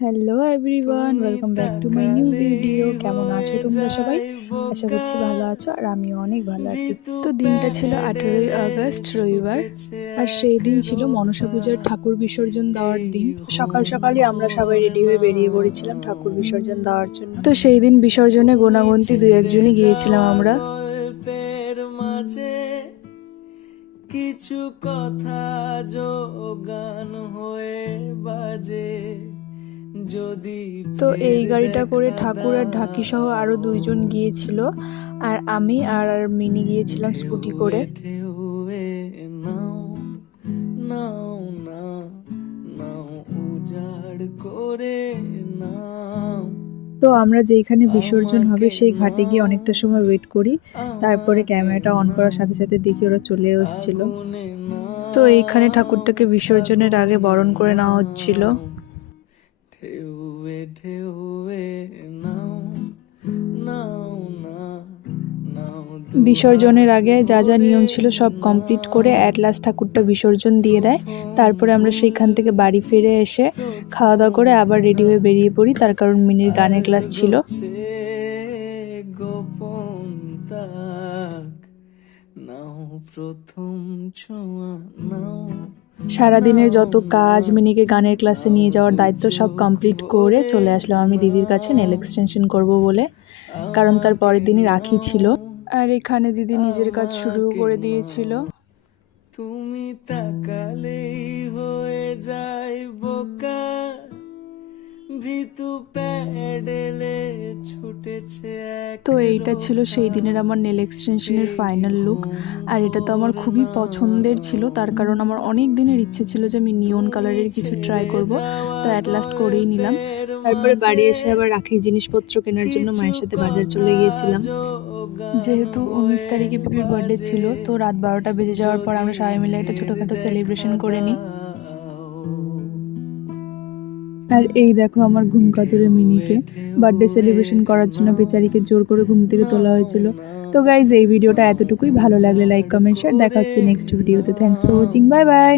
Hello everyone, তুমি welcome back to my new তাকালেই video. কেমন আছো হয়ে তোমরা সবাই? যায় আশা বোকা। করছি ভালো আছো আর আমিও অনেক ভালো আছি। ভিতু তো দিনটা ছিল 18ই প্যাডেলে আগস্ট রবিবার। ছুটেছে আর সেই এক দিন ছিল মনসা রোফা। পূজার ঠাকুর বিসর্জন দেওয়ার এই দিন। সকাল সকালই আমরা সবাই হুমোর রেডি হয়ে বেরিয়ে পড়েছিলাম ঠাকুর নাম। বিসর্জন দেওয়ার জন্য। তো সেই দিন বিসর্জনে তুমি গোনাগুনতি দু ছেড়ে একজনই গিয়েছিলাম যাওয়া আমরা। গল্পের মাঝে কিছু কথা যোগান হয়ে বাজে। যদি তো এই ফের গাড়িটা করে দেখা ঠাকুর আর ঢাকি সহ আরো দাও, দুইজন গিয়েছিল। আর আমি আর মিনি গিয়েছিলাম স্কুটি ঢেউয়ে করে। ঢেউয়ে নাও নাও না, নাও উজাড় করে নাও। তো আমরা যেইখানে বিসর্জন হবে আমাকে সেই ঘাটে গিয়ে নাও, অনেকটা সময় ওয়েট করি। তারপরে আমাকে ক্যামেরাটা অন করার নাও, সাথে সাথে দেখি ওরা চলে এসেছিল। আগুনে তো এইখানে নাও, ঠাকুরটাকে বিসর্জনের আগে আগুনে বরণ করে নেওয়া হচ্ছিল। নাও। ঢেউয়ে ঢেউয়ে নাও, নাও না, নাও দুহাত বিসর্জনের আগে যা যা ভরে নিয়ম ছিল সব কমপ্লিট করে নাও। অ্যাট লাস্ট ঠাকুরটা বিসর্জন দিয়ে দেয়। প্রথম তারপরে আমরা সেইখান থেকে বাড়ি ফিরে এসে খাওয়া দাওয়া প্রথম করে আবার রেডি হয়ে বেরিয়ে পড়ি, তার কারণ মিনির গানের আর ক্লাস ছিল। গোছে গোপন তাক, নাও প্রথম ছোঁয়া নাও, সারাদিনের নাও যত না, কাজ, মিনিকে গানের ক্লাসে নাও নিয়ে যাওয়ার দু দায়িত্ব সব চোখ কমপ্লিট করে ভরে চলে আসলাম আমি দিদির কাছে নেল নাও। এক্সটেনশন করব বলে, কারণ তার আমাকে পরের দিনই রাখি ছিল। নাও, আর এখানে দিদি নিজের কাজ শুরুও আমাকে করে নাও। দিয়েছিল। তুমি তাকালেই হয়ে যায় বোকা। ভিতু প্যাডেলে ছুটেছে এক তো এইটা ছিল রোফা। সেই দিনের আমার নেল এক্সটেনশনের এই ফাইনাল লুক। আর এটা তো আমার হুমোর খুবই পছন্দের ছিল, তার কারণ নাম। আমার অনেক দিনের ইচ্ছে ছিল যে আমি নিয়ন তুমি কালারের কিছু ট্রাই ছেড়ে করব। তো যাওয়া অ্যাট লাস্ট করেই নিলাম। গল্পের তারপরে বাড়ি মাঝে এসে আবার রাখির জিনিসপত্র কেনার জন্য কিছু মায়ের সাথে বাজার চলে কথা গিয়েছিলাম। যোগান যেহেতু 19 হয়ে তারিখে পিপির বার্থডে বাজে। ছিল, তো রাত 12টা বেজে যাওয়ার পর যদি আমরা সবাই মিলে একটা ফের ছোটোখাটো দেখা সেলিব্রেশন করে নিই। দাও, আর এই দেখো আমার ঘুম কাতুরে ঢেউয়ে মিনিকে বার্থডে ঢেউয়ে সেলিব্রেশন করার জন্য নাও, বেচারিকে জোর করে ঘুম থেকে তোলা নাও হয়েছিল। না, তো গাইজ এই ভিডিওটা নাও এতটুকুই, ভালো লাগলে লাইক উজাড় কমেন্ট শেয়ার, দেখা করে হচ্ছে নেক্সট ভিডিওতে। Thanks for now. Watching, bye bye.